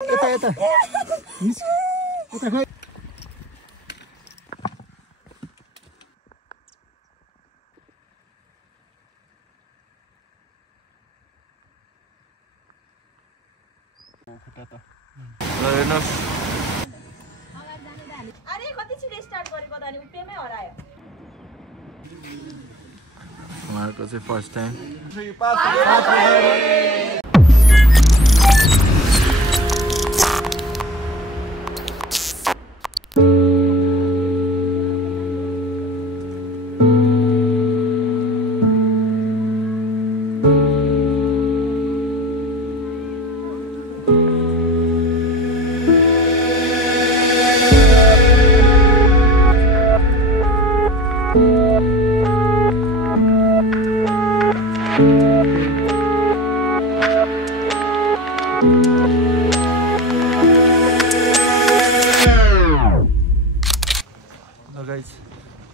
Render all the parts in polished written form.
यता मिस यता खै खुट्टा त ल हेर्नुस् अरे कति छिटो स्टार्ट गरेको त अनि उपेमै हरायो उहाँहरुको चाहिँ फर्स्ट टाइम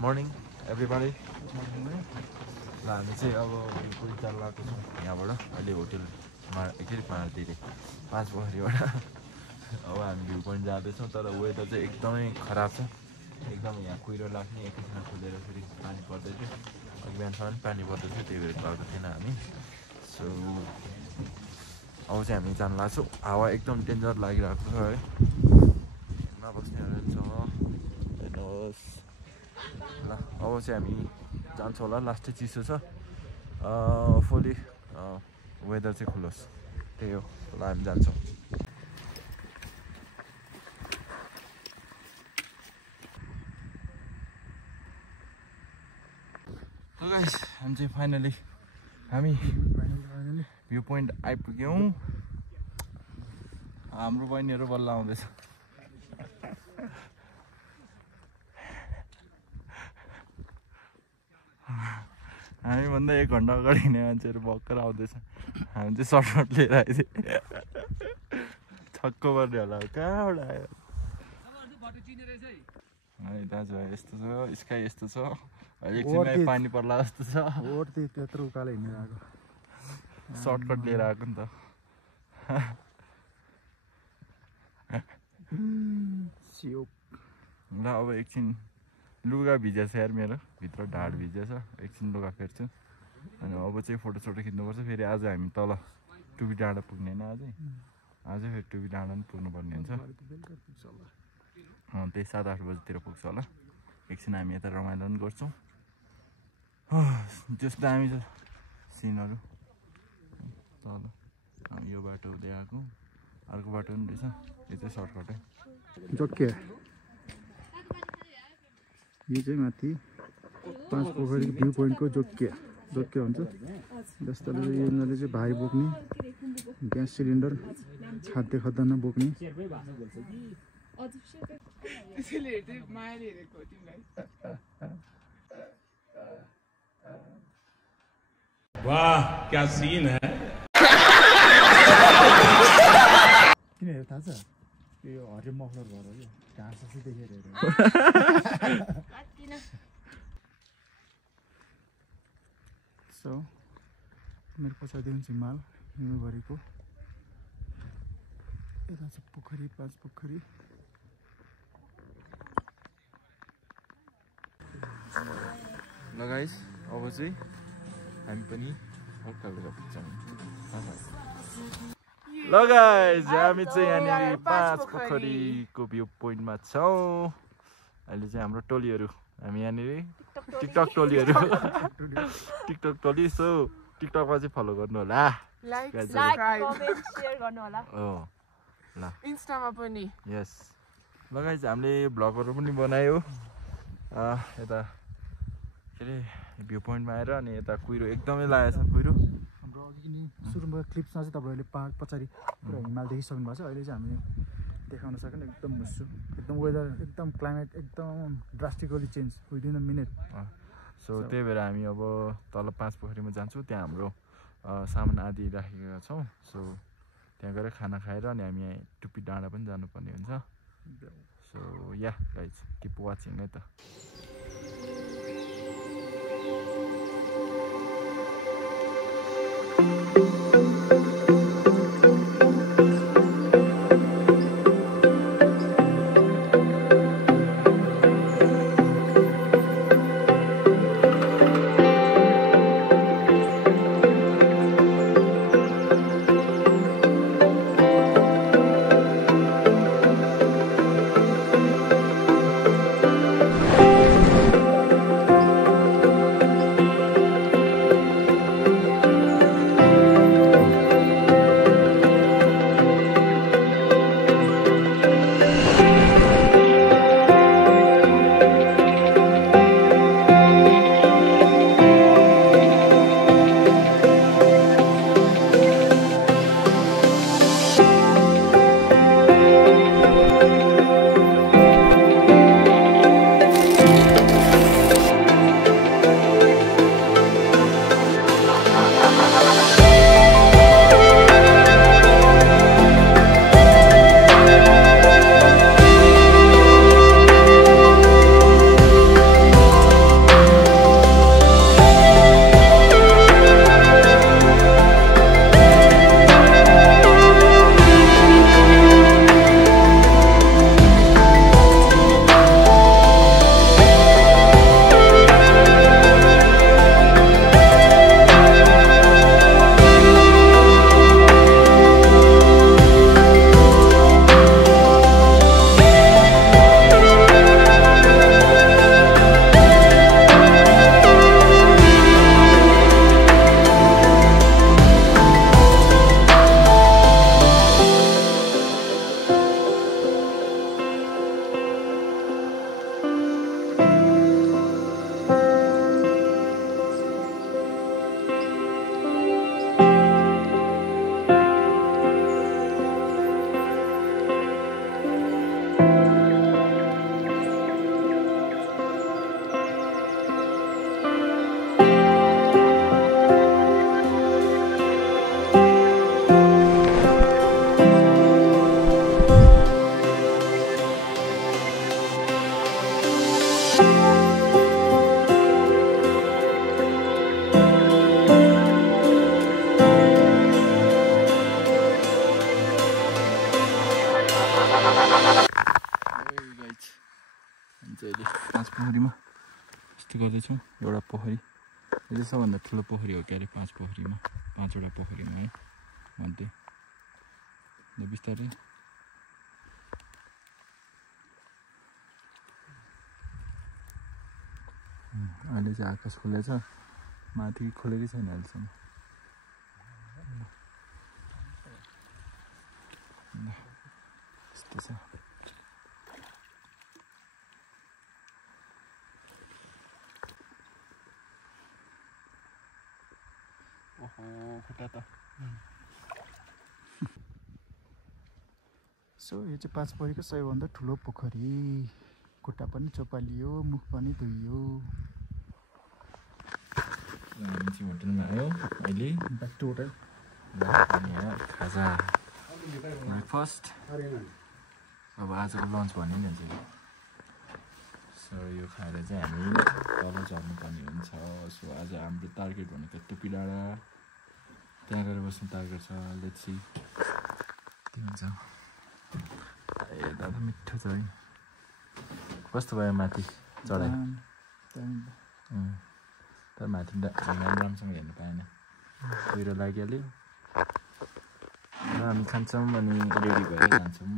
मर्निङ एभ्रिबडी ल हामी चाहिँ अब पुरी चाल लगाएको छौँ यहाँबाट अहिले होटेलमा एकचोटि पार्टीले 5 पोखरीबाट अब हामी भ्यू पोइन्ट जाँदैछौँ तर वेदर चाहिँ एकदमै खराब छ एकदम यहाँ कुहिरो लाग्ने एकैछिन खोलेर फेरि पानी पर्दैछ अघि बिहानसम्म पानी पर्दैछ त्यही भएर गएको थिएन हामी सो अब चाहिँ हामी जानु लाग्छौँ हावा एकदम डेन्जर लागिरहेको छ है नबस्नेहरू छ हेर्नुहोस् ल अब चाहिँ हामी जान्छौँ होला लास्टै चिसो छ फुली वेदर चाहिँ खुलोस् त्यही हो ल हामी जान्छौँ गाइस हामी चाहिँ फाइनली भ्यू पोइन्ट आइपुग्यौँ हाम्रो बहिनीहरू बल्ल आउँदैछ हामीभन्दा 1 घन्टा अगाडि हिँड्ने मान्छेहरू भर्खर आउँदैछ हामी चाहिँ सर्टकट लिएर आइदियो छक्क पर्ने होला कहाँबाट आयो है दाजुभाइ यस्तो छ स्काई यस्तो छ अहिले एकछिनमा पानी पर्ला जस्तो छ त्यत्रो उकालो हिँडेर आएको सर्टकट लिएर आएको नि त ल अब एकछिन लुगा भिजेछ यार मेरो भित्र ढाड भिजेछ एकछिन लुगा फेर्छु अनि अब चाहिँ फोटोसोटो खिच्नुपर्छ फेरि आज हामी तल टुबी डाँडा पुग्ने होइन अझै फेरि टुबी डाँडा पनि पुग्नुपर्ने हुन्छ त्यही 7-8 बजीतिर पुग्छ होला एकछिन हामी यता रमाइलो पनि गर्छौँ त्यस्तो दामी छ सिनहरू तल हामी यो बाटो हुँदै आएको अर्को बाटो पनि रहेछ यो चाहिँ सर्टकटै जोके यो चाहिँ माथि 5 पोखरी भ्यू पोइन्टको जोके हुन्छ जस्तो यिनीहरूले चाहिँ भाइ बोक्ने ग्यास सिलिन्डर खाद्य खजाना बोक्ने वाह क्या सीन है किन हेर थाहा छ यो हरियो मफलर भएर यो घाँस जस्तै देखेर सो मेरो पछाडि हुन्छ हिमाल हिउँभरिको यता चाहिँ पोखरी 5 पोखरी ल गाइस अब चाहिँ हामी पनि हल्का पुग्छौँ ल गाइस हामी चाहिँ यहाँनिर 5 पोखरीको भ्यू पोइन्टमा छौँ अहिले चाहिँ हाम्रो टोलीहरू हामी यहाँनिर टिकटक टोली सो टिकटकमा चाहिँ फलो गर्नु होला लाइक कमेन्ट शेयर गर्नु होला ल इन्स्टामा पनि यस ल गाइस हामीले भ्लगहरू पनि बनायो यता के अरे भ्यू पोइन्टमा आएर अनि यता कुहिरो एकदमै लागेको छ कुहिरो हाम्रो अघि नै सुरुमा क्लिप्समा चाहिँ तपाईँहरूले पछाडि पुरा हिमाल देखिसक्नु भएको छ अहिले चाहिँ हामीले देखाउन सकेन एकदम मुस्छु एकदम वेदर एकदम क्लाइमेट एकदम drastically change within a minute so त्यही भएर हामी अब तल 5 पोखरीमा जान्छौँ त्यहाँ हाम्रो सामान आदि राखेका छौँ सो त्यहाँ गएर खाना खाएर अनि हामी टुप्पी डाँडा पनि जानुपर्ने हुन्छ so yeah guys keep watching है त अहिले 5 पोखरीमा यस्तो गर्दैछौँ एउटा पोखरी यो चाहिँ सबभन्दा ठुलो पोखरी हो क्या अरे 5 पोखरीमा 5वटा पोखरीमा है मध्ये बिस्तारै अहिले चाहिँ आकाश खुलेछ माथि खोलेकै छैन अहिलेसम्म यस्तो छ खुट्टा त सो यो चाहिँ 5 पोखरीको सबैभन्दा ठुलो पोखरी खुट्टा पनि चोपालियो मुख पनि धुइयो हामी चाहिँ होटलमा आयो अहिले ब्याक टु होटल यहाँ खाजा ब्रेकफास्ट अब आजको लन्च भन्ने नि हुन्छ सो यो खाएर चाहिँ हामी तल झर्नुपर्ने हुन्छ सो आज हाम्रो टार्गेट भनेको टुपी डाँडा त्यहाँ गएर बस्ने टार्गेट छ लेट्स सी के हुन्छ ए दादा मिठो छ है कस्तो भयो माथि चढाइ तर माथि राम्रोसँग हेर्नु पाएन कुहिरो लागिहाल्यो र हामी खान्छौँ अनि रेडी भएर जान्छौँ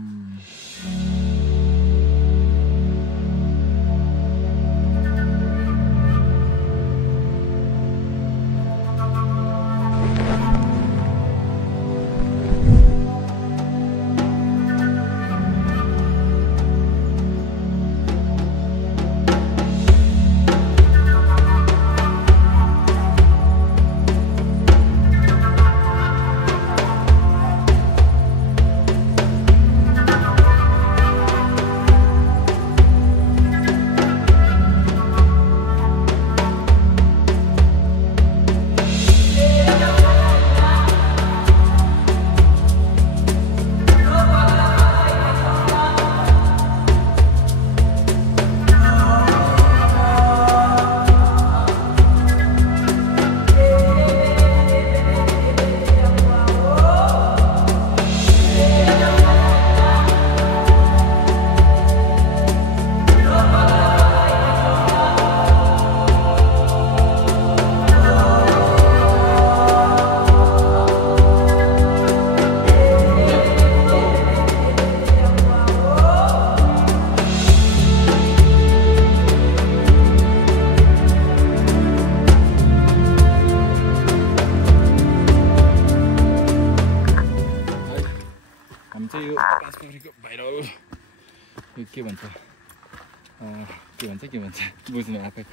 के भन्छ बुझ्नु आफै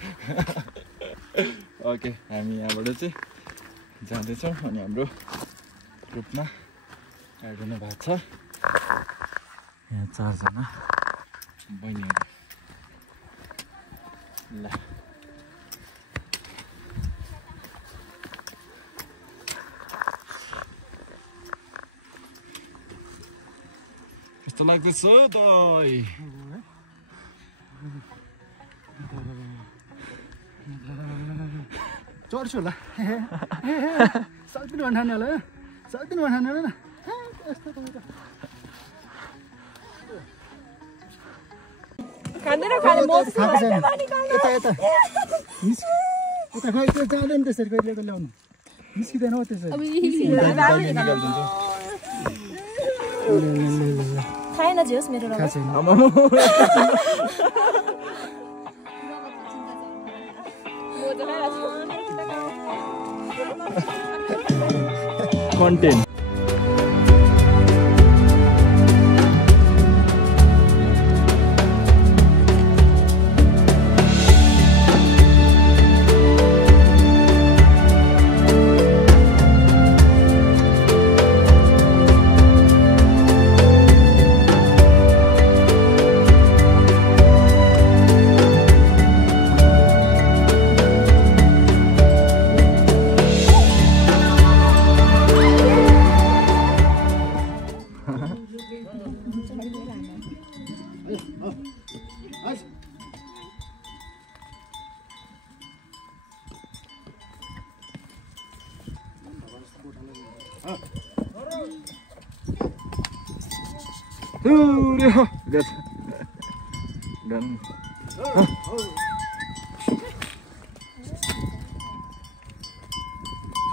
ओके हामी यहाँबाट चाहिँ जाँदैछौँ अनि हाम्रो ग्रुपमा एड हुनु भएको छ यहाँ 4 जना बहिनीहरू ल कस्तो लाग्दैछ दाइ चढ्छु होला सक्दिनु भन्ठाने होला सक्दिनु भन्ठाने होला यता यता खै त्यो जाँदैन त्यसरी कहिले कहिले ल्याउनु निस्किँदैन हो त्यसरी खाएन जियोस् मेरो content.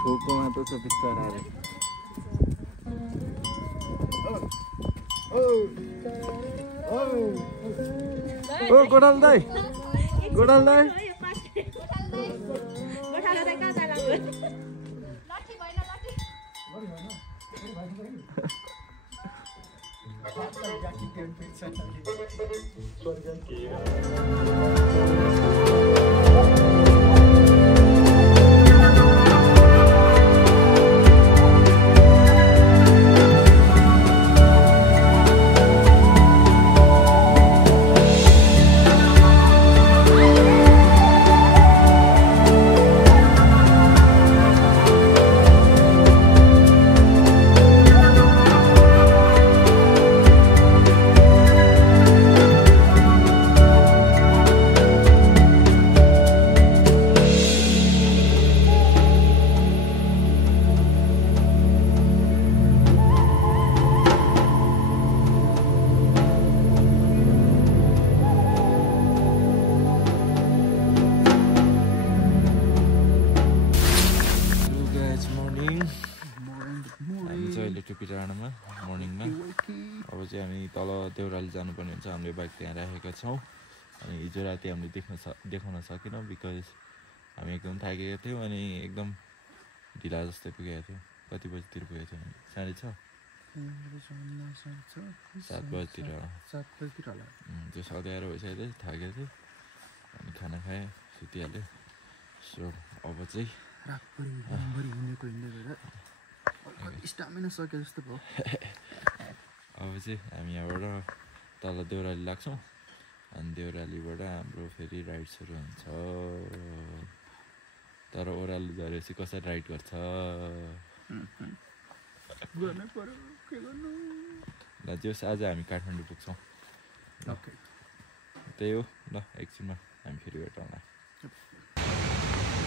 छोकोमा त छ बिस्तारै ओ गोडाल दाइ टुपिडाँडामा मर्निङमा अब चाहिँ हामी तल देउराली जानुपर्ने हुन्छ हामीले बाइक त्यहाँ राखेका छौँ अनि हिजो राति हामीले देखाउन सकेनौँ बिकज हामी एकदम थाकेका थियौँ अनि एकदम ढिला जस्तै पुगेको थियो कति बजीतिर पुगेको थियो हामी 6:30 7 बजीतिर होला त्यो सधैँ भइसकेको थियो थाकेको थियो अनि खाना खाएँ सुतिहाल्यो सो अब चाहिँ स्टामिना सक्यो जस्तो भयो अब चाहिँ हामी यहाँबाट तल देउराली लाग्छौँ अनि देउरालीबाट हाम्रो फेरि राइड सुरु हुन्छ तर ओह्रालो झरेपछि कसरी राइड गर्छ ल जोस् आज हामी काठमाडौँ पुग्छौँ त्यही हो ल एकछिनमा हामी फेरि भेटौँला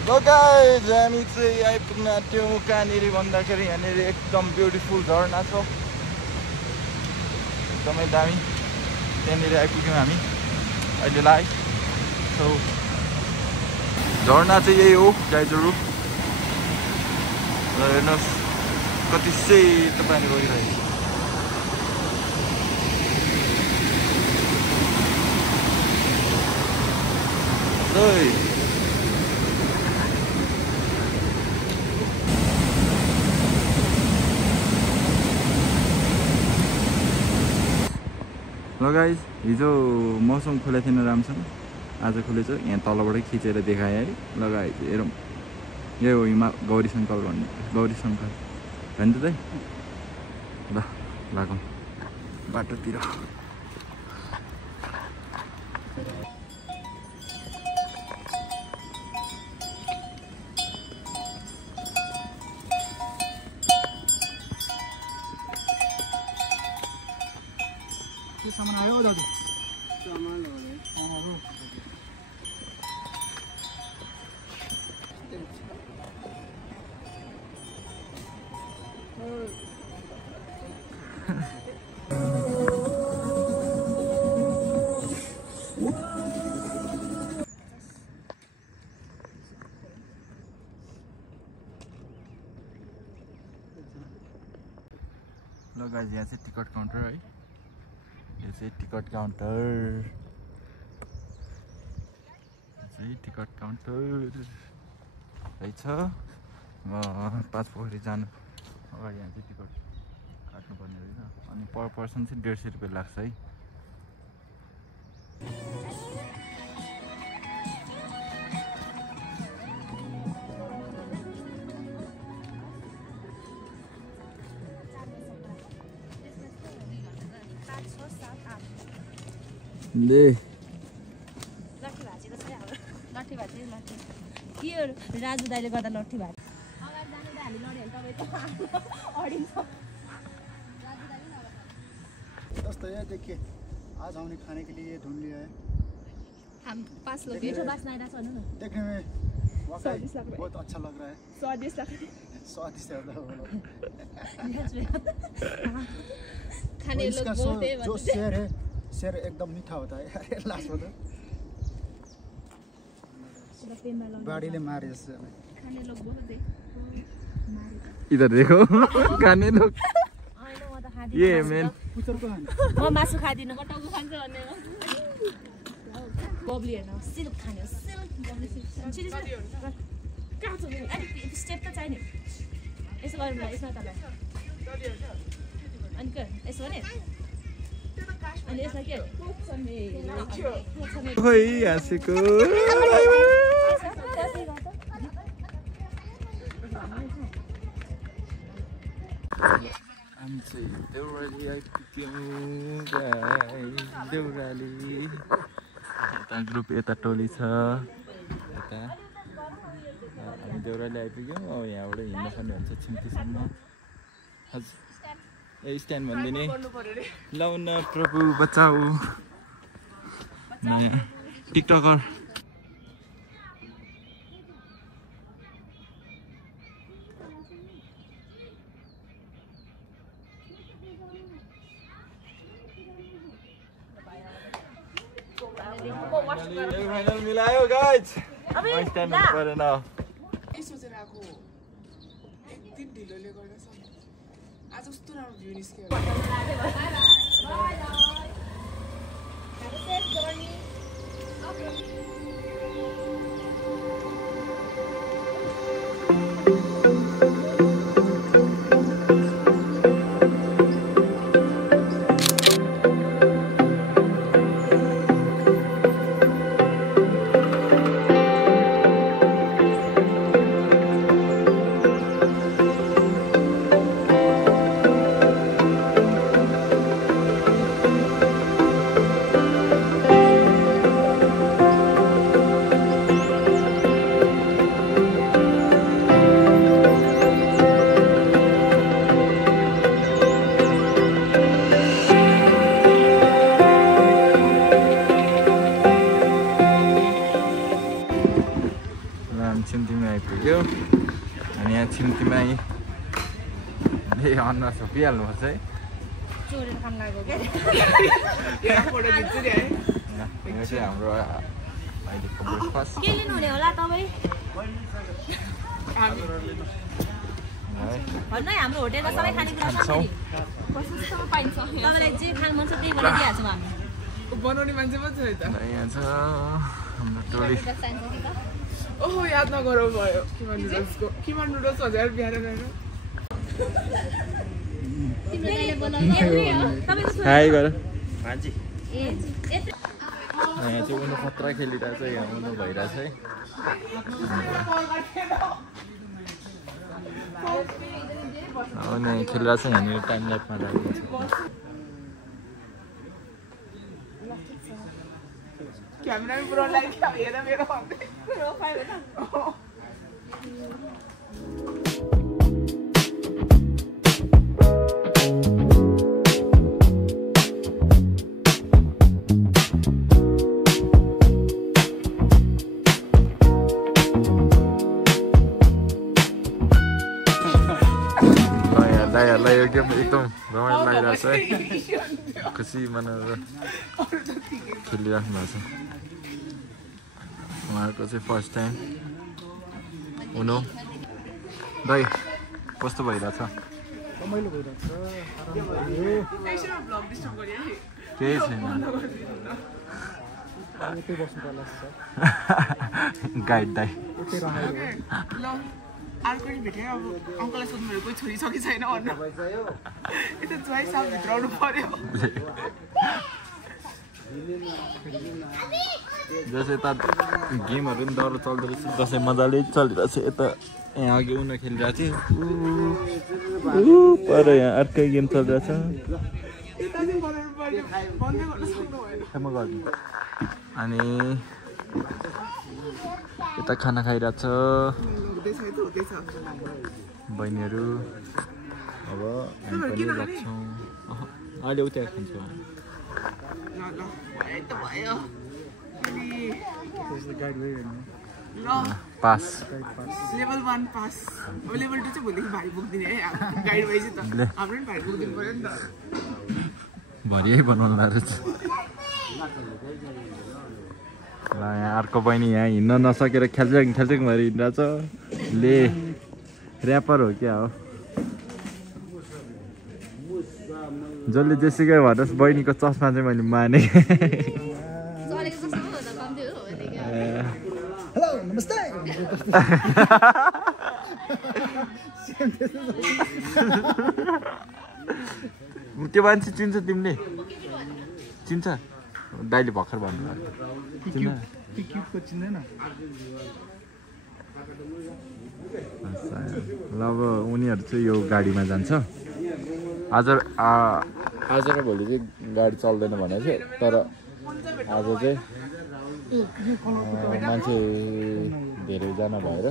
ल गाइज हामी चाहिँ आइपुग्न आँट्यौँ कहाँनिर भन्दाखेरि यहाँनिर एकदम ब्युटिफुल झरना छ एकदमै दामी त्यहाँनिर आइपुग्यौँ हामी अहिलेलाई सो झरना चाहिँ यही हो गाइजहरू र हेर्नुहोस् कति सेतो पानी गइरहेको छ ल गाइज हिजो मौसम खुलेको थिएन राम्रोसँग आज खुलेछ यहाँ तलबाटै खिचेर देखाएँ है ल गाइज हेरौँ यही हो गौरीशङ्कर भन्ने गौरीशङ्कर होइन त ल लागौँ बाटोतिर सामान आयो दाजु ल गाइज यहाँ चाहिँ टिकट काउन्टर है यो चाहिँ टिकट काउन्टर रहेछ 5 पोखरी जानु अगाडि यहाँ चाहिँ टिकट काट्नुपर्ने रहेछ अनि पर पर्सन चाहिँ 150 रुपियाँ लाग्छ है ले राजु दाइले गर्दा लट्ठी भात दोस्तों ये देखिए आज हमने खाने के लिए ढूंढ लिया है हम 5 लोग मीठो बास्ना आइरा छ न देखने में वाकई बहुत अच्छा लग रहा है स्वादिष्ट लग रहा है स्वादिष्ट है खाने लोग इसका बहुत है जो शेर है शेर एकदम मीठा होता है यार लास्ट में तो बाड़ीले मारे जस्तो खाने लोग बहुत है इधर देखो खाने लोग हैन म त खादिन ये मेन पुचरको खाने म मासु खादिन म टाउको खान्छ भन्ने बब्ली हेर्न सिल्क खाने हो सिल्क बब्ली सिल्क कहाँ छ स्टेप त चाहिने यसो गरौँ ल यसमा तल अनि के यसो भने अनि यसमा के खोइ हाँसेको हामी चाहिँ देउराली आइपुग्यौँ देउराली यता ग्रुप यता टोली छ यता हामी देउराली आइपुग्यौँ अब यहाँबाट हिँड्नुपर्ने हुन्छ छिम्तीसम्म हजुर ए स्ट्यान्ड भनिदिने लौ न प्रभु बचाऊ नयाँ टिकटकर फाइनल मिलायो गाइज स्ट्यान्ड हुनु परेन सोचेर आएको एकदिन ढिलोले गर्दा आज कस्तो राम्रो भ्यू निस्क्यो छिम्तीमा आइपुग्यो अनि यहाँ छिम्तीमा अनुहार छोपिहाल्नुपर्छ है चोरेर खान लाग्यो यो चाहिँ हाम्रो अहिलेको ब्रेकफास्ट के लिनु हुने होला तपाईँ भन्नु है हाम्रो होटेलमा सबै खानेकुरा छ नि पाइन्छ तपाईँलाई जे खानु मन छ त्यही बनाइदिइहाल्छौँ हामी बनाउने मान्छे पो छ त यहाँ छ हाम्रो टोली ओहो याद नगरौ भयो किमा नुडल्स हजार बिहान गएर हाई गर मान्छे यहाँ चाहिँ उनी खतरा खेलिरहेछ यहाँ उनी भइरहेछ है उनी खेलिरहेछ यहाँनिर टाइम ल्यापमा राखेको छ क्यामेरा में पूरा लाइट क्या ये ना मेरा होते प्रोफाइल है ना दाइहरूलाई यो गेम एकदम रमाइलो लागिरहेछ है खुसी मनाएर खेलिराख्नु भएको छ उहाँहरूको चाहिँ फर्स्ट टाइम उनो दाइ कस्तो भइरहेछ रमाइलो भइरहेछ केही छैन यतै बस्नु पर्ला गाइड दाइ यतै रमाइलो ल अर्को नि भेटेँ अब अङ्कललाई सोध्नु मेरो कोही छोरी सकी छैन भन्नु यता ज्वाइँ साल भित्र आउनु पर्यो जस यता गेमहरू पनि डर चल्दो रहेछ दसैँ मजाले चलिरहेछ यता यहाँ अघि उनीहरू खेलिरहेको थियो पर यहाँ अर्कै गेम चलिरहेछ अनि यता खाना खाइरहेछ बहिनीहरू अब हामी पनि लाग्छौँ अहिले उता खान्छौँ पास लेभल 1 पास अब लेभल 2 चाहिँ भोलिदेखि भाइ बोक्दिने है गाइड भएपछि त हाम्रो पनि भाइ बोक्दिनु पर्यो नि त भरियै बनाउनु रहेछ ल यहाँ अर्को बहिनी यहाँ हिँड्न नसकेर खेल्छेक भएर हिँडिरहेछ ले ऱ्यापर हो क्या हो जसले जेसुकै भनोस् बहिनीको चस्मा चाहिँ मैले माने हेलो नमस्ते त्यो मान्छे चिन्छ तिमीले चिन्छ दाइले भर्खर भन्नु चिन्दैन ल अब उनीहरू चाहिँ यो गाडीमा जान्छ आज र भोलि चाहिँ गाडी चल्दैन भनेको थियो तर आज चाहिँ मान्छे धेरैजना भएर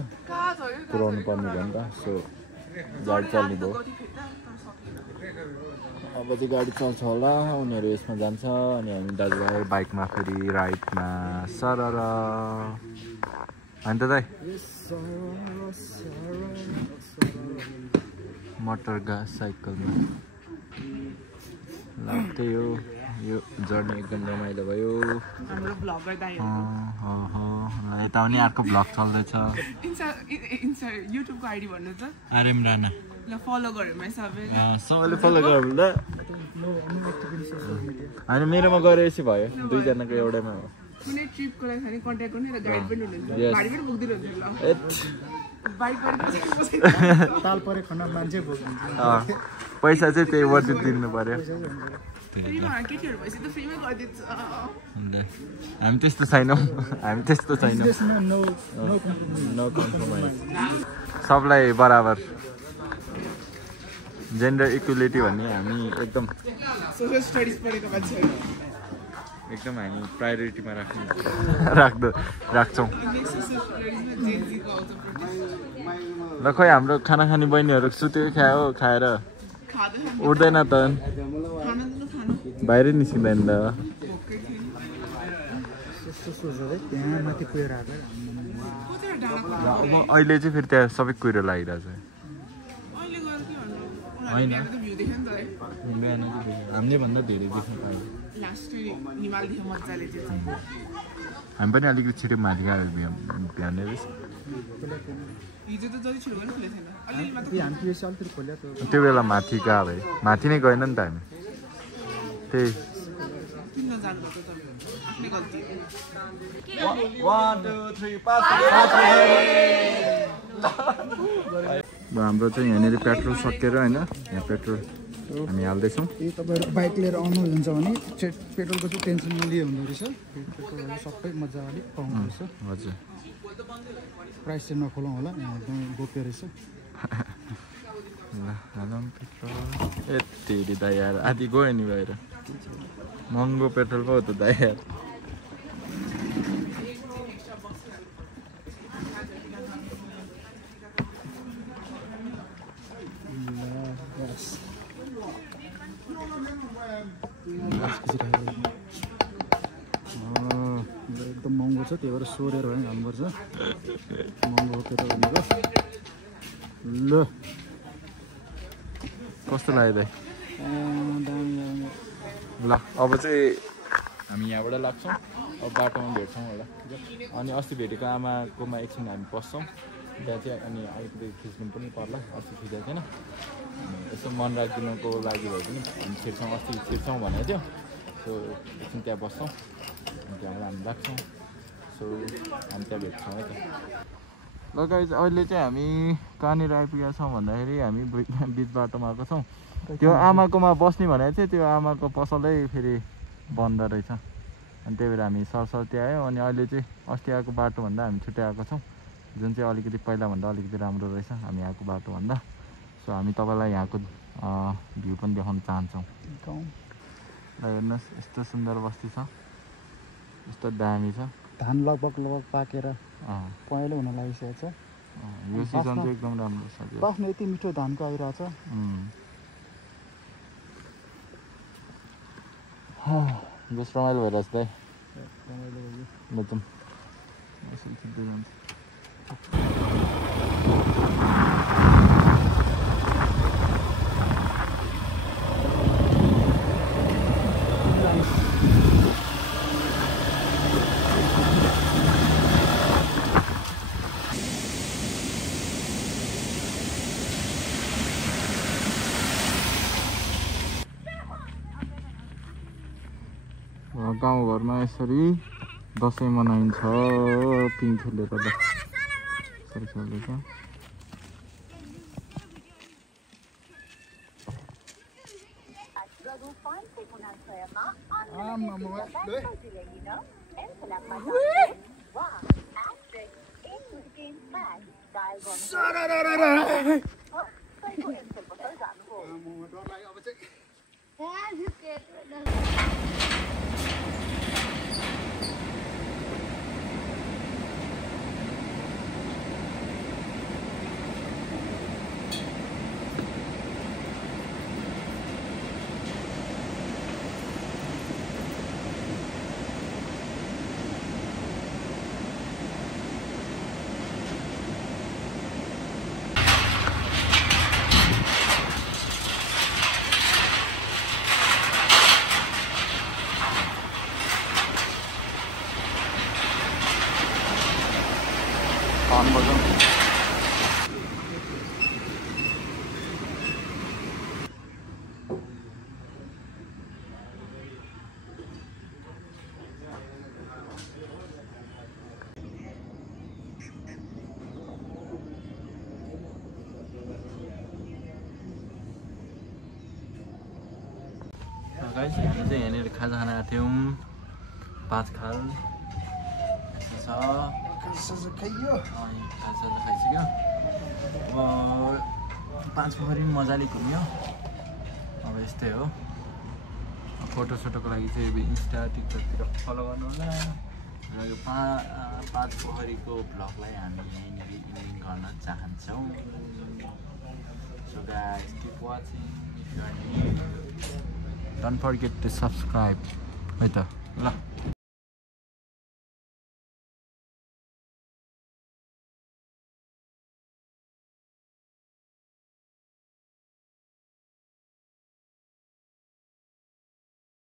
पुऱ्याउनु पर्ने भयो नि त सो गाडी चल्ने भयो अब चाहिँ गाडी चल्छ होला उनीहरू यसमा जान्छ अनि हामी दाजुभाइ बाइकमा फेरि राइडमा सरर होइन त दाइ मोटर गास साइकलमा ल त्यही हो यो जर्नी एकदम रमाइलो भयो यता पनि अर्को भ्लग चल्दैछ युट्युबको आइडी भन्नु त आर्यम राणा ल फलो गरौँ है सबैले फलो गरौँ ल होइन मेरोमा गरेपछि भयो दुईजनाको एउटैमा हो कुनै ट्रिपको लागि खाली कन्ट्याक्ट गर्ने र गाइड पनि हुनुहुन्छ गाडी पनि बोक्दिनु हुन्छ ल बाइक ताल परे खण्ड मान्छे बोक्नुहुन्छ पैसा चाहिँ त्यही वर्दी दिनु पर्यो केटीहरू भएपछि त फ्रीमै गरिदिन्छ हामी त्यस्तो छैनौँ नो कम्प्रोमाइज सबलाई बराबर जेन्डर इक्वलिटी भन्ने हामी एकदम सोशल स्टडिज पढेको मान्छेहरू एकदम हामी प्रायोरिटीमा राख्छौँ ल खोइ हाम्रो खाना खाने बहिनीहरू सुतेको खायो खाएर उठ्दैन त बाहिरै निस्किँदैन त त्यहाँ माथि पुगेर अब अहिले चाहिँ फेरि त्यहाँ सबै कुरो लागिरहेछ होइन हामीले भन्दा धेरै देख्न पायो हामी पनि अलिकति छिटो माथि गयो बिहान त्यो बेला माथि गयो भाइ माथि नै गएन नि त हामी त्यही हाम्रो चाहिँ यहाँनिर पेट्रोल सकेर होइन यहाँ पेट्रोल हामी हाल्दैछौँ तपाईँहरू बाइक लिएर आउनुहुन्छ भने पेट्रोलको चाहिँ टेन्सन नलिए हुँदो रहेछ पेट्रोलहरू सबै मजाले पाउनु रहेछ हजुर प्राइस चाहिँ नखोलाउँ होला यहाँ एकदम गोप्य रहेछ ल हालौँ पेट्रोल यति दाइ यार आधी गयो नि बाहिर महँगो पेट्रोल पो हो त दाइ यार एकदम महँगो छ त्यही भएर सोरेर भयो हाल्नुपर्छ महँगो पेट्रोल भनेको ल कस्तो लाग्यो दाइ ल अब चाहिँ हामी यहाँबाट लाग्छौँ अब बाटोमा भेट्छौँ होला अनि अस्ति भेटेको आमाकोमा एकछिन हामी पस्छौँ त्यहाँ चाहिँ अनि अलिकति खिच्नु पनि पर्ला अस्ति खिचेको थिएन यसो मन राखिदिनुको लागि भए पनि हामी छिर्छौँ भनेको थियो सो एकछिन त्यहाँ बस्छौँ अनि त्यहाँबाट हामी लाग्छौँ सो हामी त्यहाँ भेट्छौँ है त ल गाइस अहिले चाहिँ हामी कहाँनिर आइपुगेका छौँ भन्दाखेरि हामी बिच बाटोमा आएको छौँ त्यो आमाकोमा बस्ने भनेको थियो त्यो आमाको पसलै फेरि बन्द रहेछ अनि त्यही भएर हामी सरसर्ती आयो अनि अहिले चाहिँ अस्ति आएको बाटोभन्दा हामी छुट्टै आएको छौँ जुन चाहिँ अलिकति पहिलाभन्दा अलिकति राम्रो रहेछ हामी आएको बाटोभन्दा सो हामी तपाईँलाई यहाँको भ्यू पनि देखाउन चाहन्छौँ ल हेर्नुहोस् यस्तो सुन्दर बस्ती छ यस्तो दामी छ धान लगभग पाकेर पहेँलो हुन लागिसकेको छ यो सिजन चाहिँ एकदम राम्रो छ बाफ्नो यति मिठो धानको आइरहेछ जस रमाइलो भइरहेछ दाइ रमाइलो भयो एकदम यसरी खिच्दै जान्छ गाउँघरमा यसरी दसैँ मनाइन्छ पिङखेलले गर्दा यसरी चल्दैछ गाइस हामी चाहिँ यहाँनिर खाजा खान आएको थियौँ 5 खाल खाजा खाइसक्यो अब 5 पोखरी मजाले घुम्यो अब यस्तै हो फोटोसोटोको लागि चाहिँ अब इन्स्टा टिकटकतिर फलो गर्नु होला र यो 5 पोखरीको भ्लगलाई हामी यहीँनिर इन्डिङ गर्न चाहन्छौँ so guys keep watching if you are new Don't forget to subscribe. Wait,